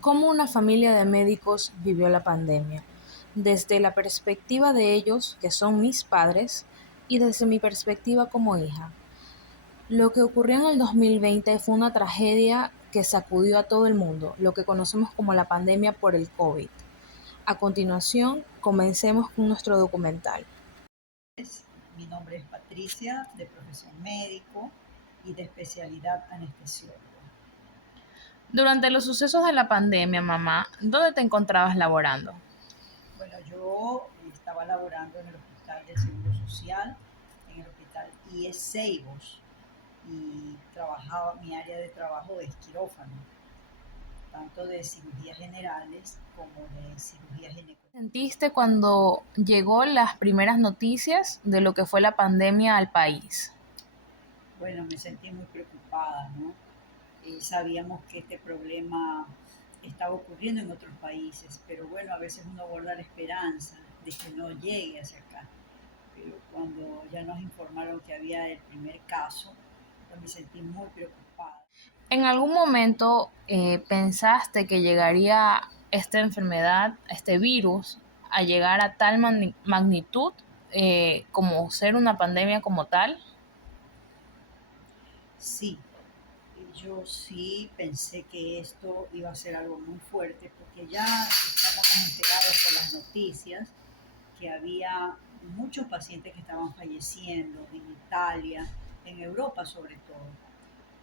¿Cómo una familia de médicos vivió la pandemia? Desde la perspectiva de ellos, que son mis padres, y desde mi perspectiva como hija. Lo que ocurrió en el 2020 fue una tragedia que sacudió a todo el mundo, lo que conocemos como la pandemia por el COVID. A continuación, comencemos con nuestro documental. Mi nombre es Patricia, de profesión médico y de especialidad anestesiólogo. Durante los sucesos de la pandemia, mamá, ¿dónde te encontrabas laborando? Bueno, yo estaba laborando en el Hospital del Seguro Social, en el Hospital IES Ceibos, y mi área de trabajo es quirófano, tanto de cirugías generales como de cirugía ginecológica. ¿Sentiste cuando llegó las primeras noticias de lo que fue la pandemia al país? Bueno, me sentí muy preocupada, ¿no? Sabíamos que este problema estaba ocurriendo en otros países, pero bueno, a veces uno guarda la esperanza de que no llegue hacia acá. Pero cuando ya nos informaron que había el primer caso, pues me sentí muy preocupada. ¿En algún momento pensaste que llegaría esta enfermedad, este virus, a llegar a tal magnitud como ser una pandemia como tal? Sí, yo sí pensé que esto iba a ser algo muy fuerte porque ya estábamos enterados por las noticias que había muchos pacientes que estaban falleciendo en Italia, en Europa sobre todo.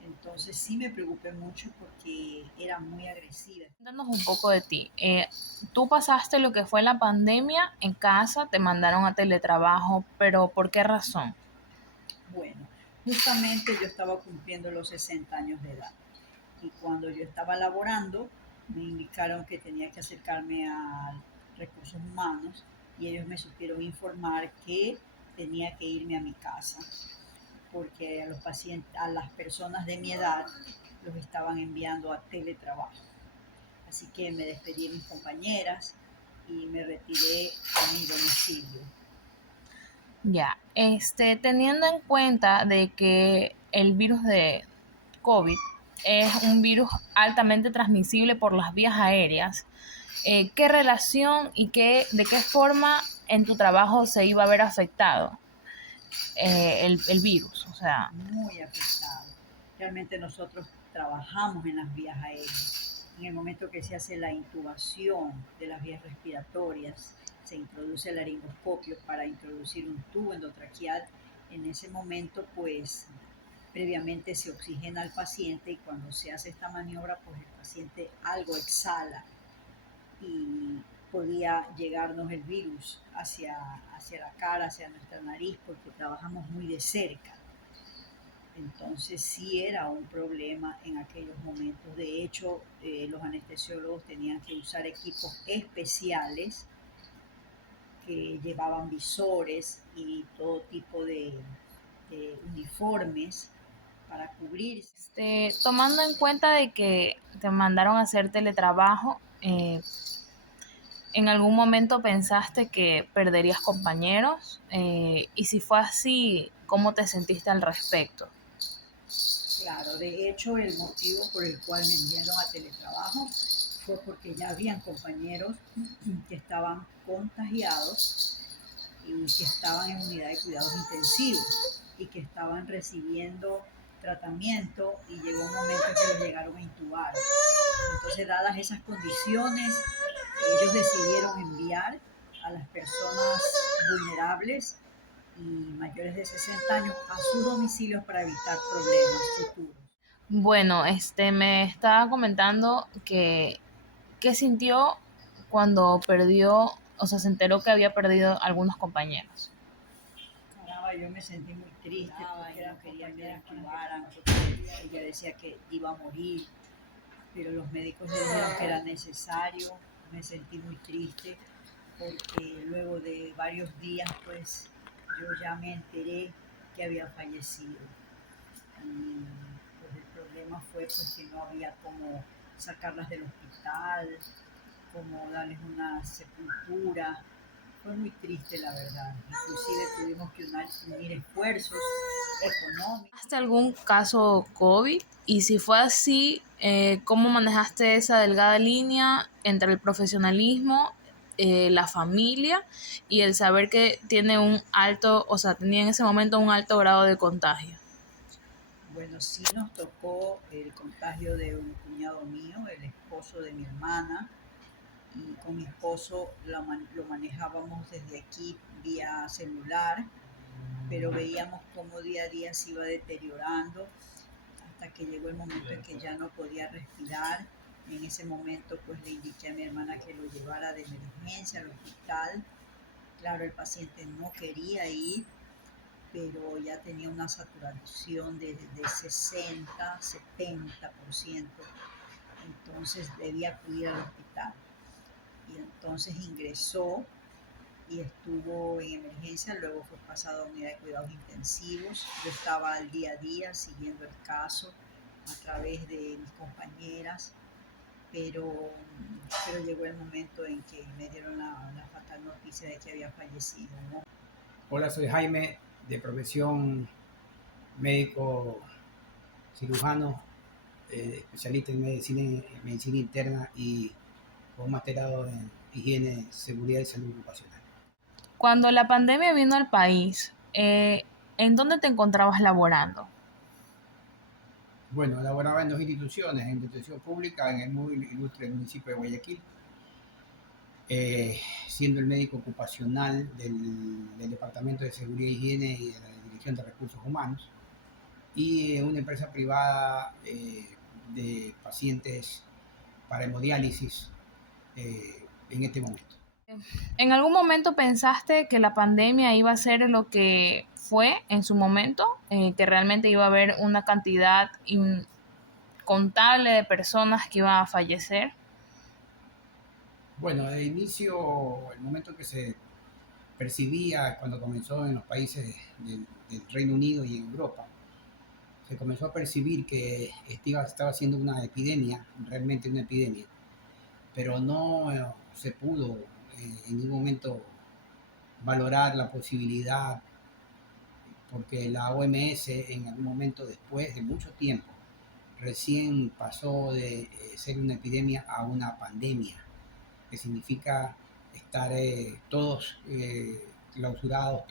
Entonces sí me preocupé mucho porque era muy agresiva. Cuéntanos un poco de ti. Tú pasaste lo que fue la pandemia en casa, te mandaron a teletrabajo, pero ¿por qué razón? Bueno, justamente yo estaba cumpliendo los 60 años de edad y cuando yo estaba laborando me indicaron que tenía que acercarme a recursos humanos y ellos me supieron informar que tenía que irme a mi casa porque a los pacientes, a las personas de mi edad los estaban enviando a teletrabajo. Así que me despedí de mis compañeras y me retiré a mi domicilio. Ya, teniendo en cuenta de que el virus de COVID es un virus altamente transmisible por las vías aéreas, ¿qué relación y de qué forma en tu trabajo se iba a ver afectado el virus? O sea, Muy afectado. Realmente nosotros trabajamos en las vías aéreas. En el momento que se hace la intubación de las vías respiratorias, se introduce el laringoscopio para introducir un tubo endotraqueal. En ese momento, pues, previamente se oxigena al paciente y cuando se hace esta maniobra, pues el paciente algo exhala y podía llegarnos el virus hacia la cara, hacia nuestra nariz, porque trabajamos muy de cerca. Entonces sí era un problema en aquellos momentos. De hecho, los anestesiólogos tenían que usar equipos especiales que llevaban visores y todo tipo de uniformes para cubrirse. tomando en cuenta de que te mandaron a hacer teletrabajo, ¿en algún momento pensaste que perderías compañeros? Y si fue así, ¿cómo te sentiste al respecto? Claro, de hecho el motivo por el cual me enviaron a teletrabajo fue porque ya habían compañeros que estaban contagiados y que estaban en unidad de cuidados intensivos y que estaban recibiendo tratamiento y llegó un momento que los llegaron a intubar. Entonces, dadas esas condiciones, ellos decidieron enviar a las personas vulnerables y mayores de 60 años a sus domicilios para evitar problemas futuros. Bueno, me estaba comentando que sintió cuando perdió, o sea, se enteró que había perdido algunos compañeros. Caramba, yo me sentí muy triste porque eran compañeras que intubaran, porque ella decía que iba a morir, pero los médicos le dijeron que era necesario. Me sentí muy triste porque luego de varios días, pues yo ya me enteré que había fallecido. Y pues el problema fue pues que no había cómo sacarlas del hospital, cómo darles una sepultura. Fue muy triste la verdad. Inclusive tuvimos que unir esfuerzos económicos. ¿Hasta algún caso COVID? Y si fue así, ¿Cómo manejaste esa delgada línea entre el profesionalismo, la familia y el saber que tiene un alto, o sea, tenía en ese momento un alto grado de contagio? Bueno, sí nos tocó el contagio de un cuñado mío, el esposo de mi hermana, y con mi esposo lo manejábamos desde aquí vía celular, pero veíamos cómo día a día se iba deteriorando hasta que llegó el momento en que ya no podía respirar. En ese momento pues le indiqué a mi hermana que lo llevara de emergencia al hospital. Claro, el paciente no quería ir, pero ya tenía una saturación de 60-70%, entonces debía acudir al hospital. Y entonces ingresó y estuvo en emergencia, luego fue pasado a unidad de cuidados intensivos. Yo estaba al día a día siguiendo el caso a través de mis compañeras, pero, pero llegó el momento en que me dieron la fatal noticia de que había fallecido, ¿no? Hola, soy Jaime, de profesión médico cirujano, especialista en medicina interna y con un masterado en higiene, seguridad y salud ocupacional. Cuando la pandemia vino al país, ¿en dónde te encontrabas laborando? Bueno, laboraba en dos instituciones, en institución pública en el muy ilustre municipio de Guayaquil, eh, siendo el médico ocupacional del Departamento de Seguridad e Higiene y de la Dirección de Recursos Humanos, y una empresa privada de pacientes para hemodiálisis en este momento. ¿En algún momento pensaste que la pandemia iba a ser lo que fue en su momento? Que realmente iba a haber una cantidad incontable de personas que iban a fallecer. Bueno, de inicio, el momento que se percibía cuando comenzó en los países del Reino Unido y en Europa, se comenzó a percibir que estaba siendo una epidemia, realmente una epidemia, pero no se pudo en ningún momento valorar la posibilidad, porque la OMS en algún momento después de mucho tiempo recién pasó de ser una epidemia a una pandemia, que significa estar todos clausurados,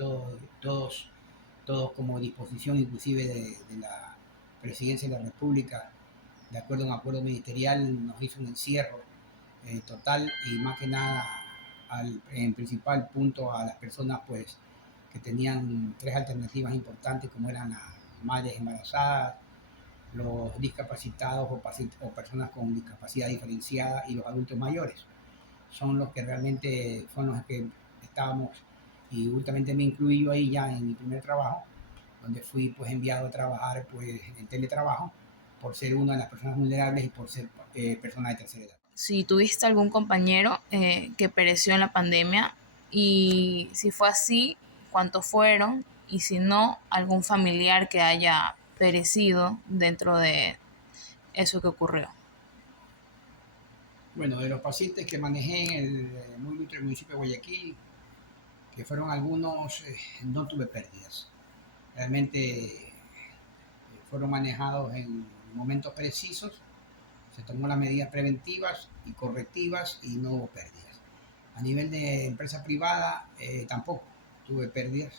todos como disposición inclusive de la Presidencia de la República, de acuerdo a un acuerdo ministerial, nos hizo un encierro total y más que nada en principal punto a las personas pues que tenían tres alternativas importantes como eran las madres embarazadas, los discapacitados o personas con discapacidad diferenciada y los adultos mayores. Son los que realmente son los que estábamos, y últimamente me incluí yo ahí ya en mi primer trabajo, donde fui pues enviado a trabajar pues en teletrabajo por ser una de las personas vulnerables y por ser persona de tercera edad. Si tuviste algún compañero que pereció en la pandemia y si fue así, ¿cuántos fueron? Y si no, algún familiar que haya perecido dentro de eso que ocurrió. Bueno, de los pacientes que manejé en el muy ilustre municipio de Guayaquil, que fueron algunos, no tuve pérdidas. Realmente fueron manejados en momentos precisos, se tomó las medidas preventivas y correctivas y no hubo pérdidas. A nivel de empresa privada tampoco tuve pérdidas,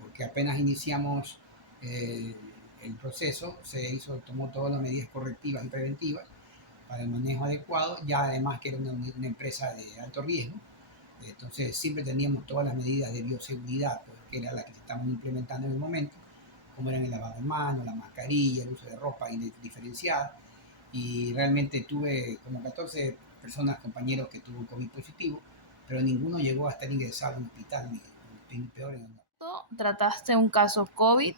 porque apenas iniciamos el proceso, tomó todas las medidas correctivas y preventivas para el manejo adecuado, ya además que era una empresa de alto riesgo, entonces siempre teníamos todas las medidas de bioseguridad, pues, que era la que estamos implementando en el momento, como eran el lavado de manos, la mascarilla, el uso de ropa diferenciada, y realmente tuve como 14 personas, compañeros que tuvo COVID positivo, pero ninguno llegó a estar ingresado en un hospital, ni peor en el... Trataste un caso COVID,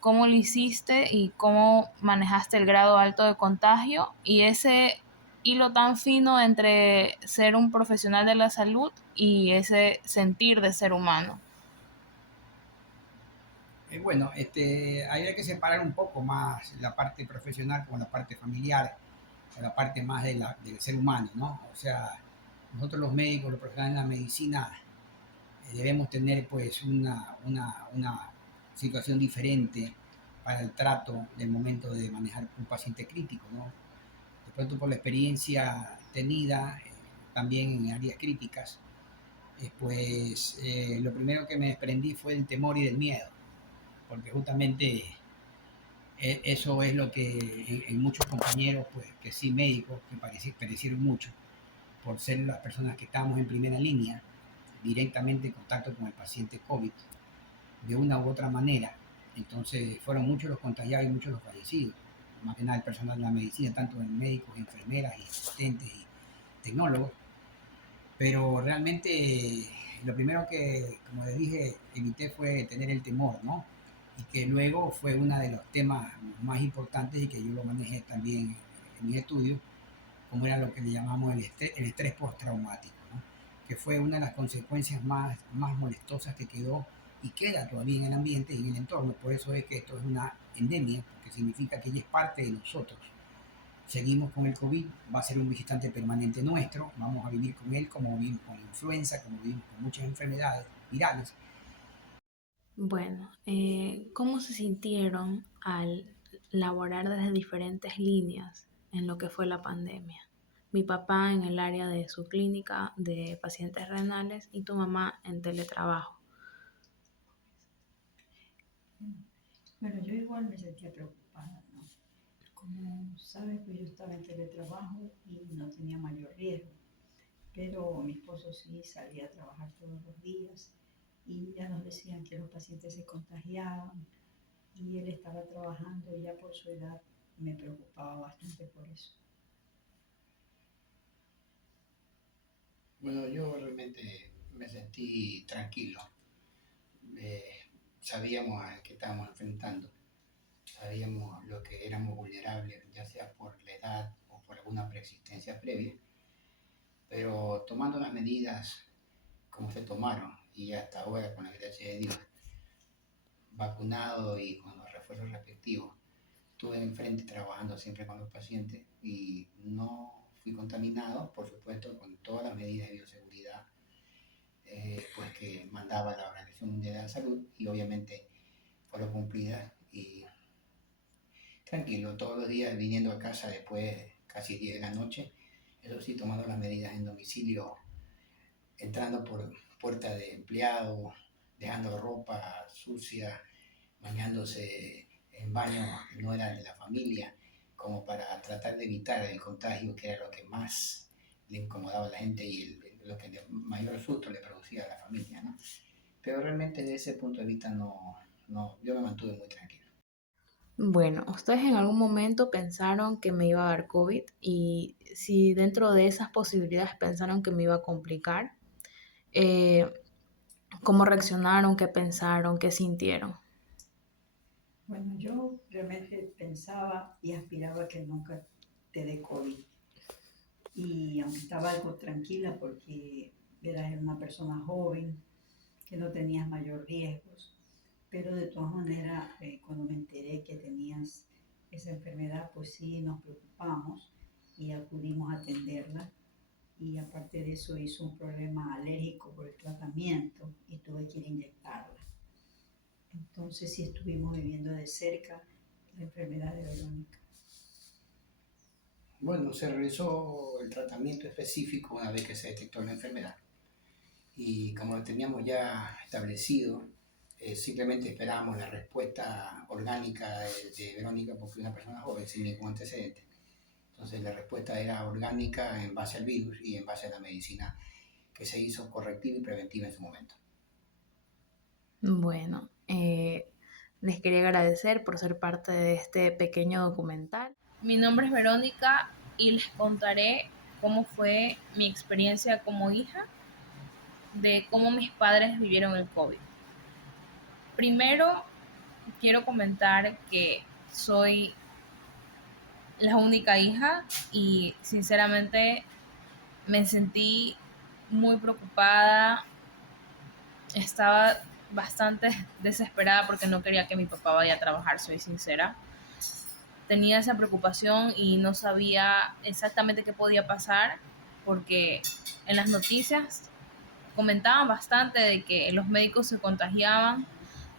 ¿cómo lo hiciste y cómo manejaste el grado alto de contagio y ese hilo tan fino entre ser un profesional de la salud y ese sentir de ser humano? Bueno, habría que separar un poco más la parte profesional con la parte familiar, con la parte más del ser humano, ¿no? O sea, nosotros los médicos, los profesionales de la medicina, debemos tener pues una situación diferente para el trato del momento de manejar un paciente crítico, ¿no? pronto por la experiencia tenida también en áreas críticas, pues lo primero que me desprendí fue el temor y del miedo, porque justamente eso es lo que en muchos compañeros, pues que sí médicos, que perecieron mucho, por ser las personas que estábamos en primera línea, directamente en contacto con el paciente COVID, de una u otra manera. Entonces fueron muchos los contagiados y muchos los fallecidos, más que nada el personal de la medicina, tanto en médicos, enfermeras y asistentes y tecnólogos. Pero realmente lo primero que, como les dije, evité fue tener el temor, ¿no? Y que luego fue uno de los temas más importantes y que yo lo manejé también en mi estudio, como era lo que le llamamos el estrés postraumático, ¿no? Que fue una de las consecuencias más molestosas que quedó y queda todavía en el ambiente y en el entorno. Por eso es que esto es una endemia, porque significa que ella es parte de nosotros. Seguimos con el COVID, va a ser un visitante permanente nuestro, vamos a vivir con él como vivimos con la influenza, como vivimos con muchas enfermedades virales. Bueno, ¿cómo se sintieron al laborar desde diferentes líneas en lo que fue la pandemia? Mi papá en el área de su clínica de pacientes renales y tu mamá en teletrabajo. Bueno, yo igual me sentía preocupada, ¿no? Como sabes, pues yo estaba en teletrabajo y no tenía mayor riesgo, pero mi esposo sí salía a trabajar todos los días y ya nos decían que los pacientes se contagiaban y él estaba trabajando y ya por su edad me preocupaba bastante por eso. Bueno, yo realmente me sentí tranquilo. Eh, Sabíamos a qué estábamos enfrentando, sabíamos lo que éramos vulnerables, ya sea por la edad o por alguna preexistencia previa, pero tomando las medidas como se tomaron y hasta ahora, con la gracia de Dios, vacunado y con los refuerzos respectivos, estuve enfrente trabajando siempre con los pacientes y no fui contaminado, por supuesto, con todas las medidas de bioseguridad pues que mandaba la Organización Mundial de la Salud y obviamente fueron cumplidas y tranquilo, todos los días viniendo a casa después casi 10 de la noche, eso sí, tomando las medidas en domicilio, entrando por puerta de empleado, dejando ropa sucia, bañándose en baños que no eran de la familia, como para tratar de evitar el contagio, que era lo que más le incomodaba a la gente y lo que mayor susto le producía a la familia, ¿no? Pero realmente desde ese punto de vista yo me mantuve muy tranquilo. Bueno, ¿ustedes en algún momento pensaron que me iba a dar COVID? Y si dentro de esas posibilidades pensaron que me iba a complicar, eh, ¿cómo reaccionaron? ¿Qué pensaron? ¿Qué sintieron? Bueno, yo realmente pensaba y aspiraba que nunca te dé COVID. Y aunque estaba algo tranquila porque eras una persona joven, que no tenías mayor riesgos, pero de todas maneras, cuando me enteré que tenías esa enfermedad, pues sí nos preocupamos y acudimos a atenderla. Y aparte de eso hizo un problema alérgico por el tratamiento y tuve que ir a inyectarla. Entonces sí estuvimos viviendo de cerca la enfermedad de Verónica. Bueno, se realizó el tratamiento específico una vez que se detectó la enfermedad y como lo teníamos ya establecido, simplemente esperábamos la respuesta orgánica de Verónica porque es una persona joven sin ningún antecedente. Entonces la respuesta era orgánica en base al virus y en base a la medicina que se hizo correctiva y preventiva en su momento. Bueno, les quería agradecer por ser parte de este pequeño documental. Mi nombre es Verónica y les contaré cómo fue mi experiencia como hija de cómo mis padres vivieron el COVID. Primero, quiero comentar que soy la única hija y sinceramente me sentí muy preocupada, estaba bastante desesperada porque no quería que mi papá vaya a trabajar, soy sincera. Tenía esa preocupación y no sabía exactamente qué podía pasar porque en las noticias comentaban bastante de que los médicos se contagiaban,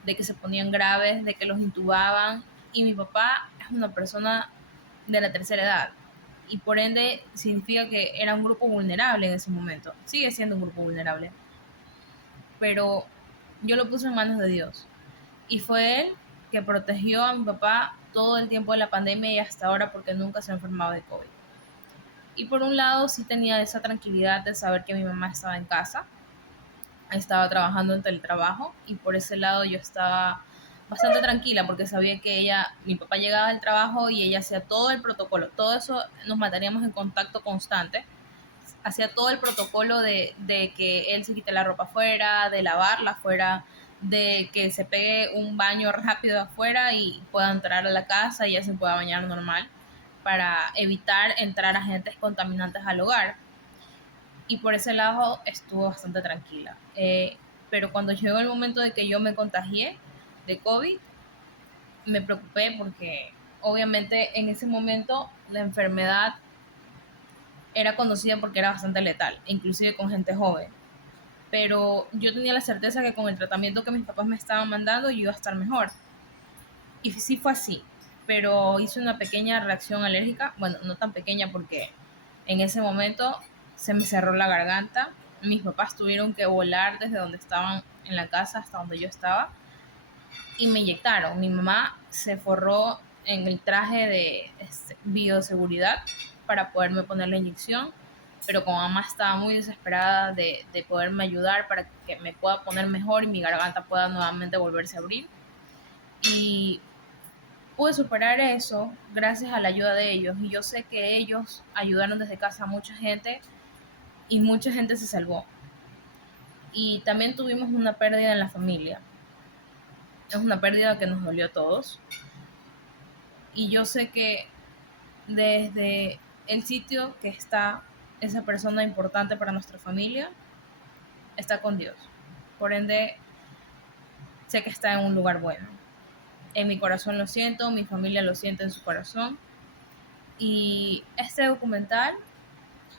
de que se ponían graves, de que los intubaban y mi papá es una persona de la tercera edad y por ende significa que era un grupo vulnerable en ese momento. Sigue siendo un grupo vulnerable. Pero yo lo puse en manos de Dios. Y fue Él que protegió a mi papá todo el tiempo de la pandemia y hasta ahora porque nunca se ha enfermado de COVID. Y por un lado sí tenía esa tranquilidad de saber que mi mamá estaba en casa, estaba trabajando en teletrabajo y por ese lado yo estaba bastante tranquila porque sabía que mi papá llegaba del trabajo y ella hacía todo el protocolo, todo eso nos mantendríamos en contacto constante, hacía todo el protocolo de que él se quite la ropa afuera, de lavarla afuera, de que se pegue un baño rápido afuera y pueda entrar a la casa y ya se pueda bañar normal para evitar entrar agentes contaminantes al hogar. Y por ese lado estuvo bastante tranquila. Pero cuando llegó el momento de que yo me contagié de COVID, me preocupé porque obviamente en ese momento la enfermedad era conocida porque era bastante letal, inclusive con gente joven. Pero yo tenía la certeza que con el tratamiento que mis papás me estaban mandando yo iba a estar mejor. Y sí fue así, pero hice una pequeña reacción alérgica, bueno, no tan pequeña porque en ese momento se me cerró la garganta, mis papás tuvieron que volar desde donde estaban en la casa hasta donde yo estaba y me inyectaron. Mi mamá se forró en el traje de bioseguridad para poderme poner la inyección, pero como mamá estaba muy desesperada de poderme ayudar para que me pueda poner mejor y mi garganta pueda nuevamente volverse a abrir. Y pude superar eso gracias a la ayuda de ellos y yo sé que ellos ayudaron desde casa a mucha gente y mucha gente se salvó. Y también tuvimos una pérdida en la familia. Es una pérdida que nos dolió a todos. Y yo sé que desde el sitio que está esa persona importante para nuestra familia, está con Dios. Por ende, sé que está en un lugar bueno. En mi corazón lo siento, mi familia lo siente en su corazón. Y este documental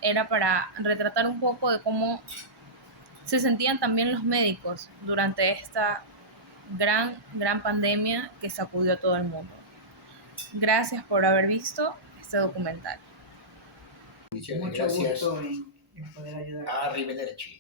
era para retratar un poco de cómo se sentían también los médicos durante esta gran pandemia que sacudió a todo el mundo. Gracias por haber visto este documental. Mucho Gracias. gusto en poder ayudar. Arrivederci.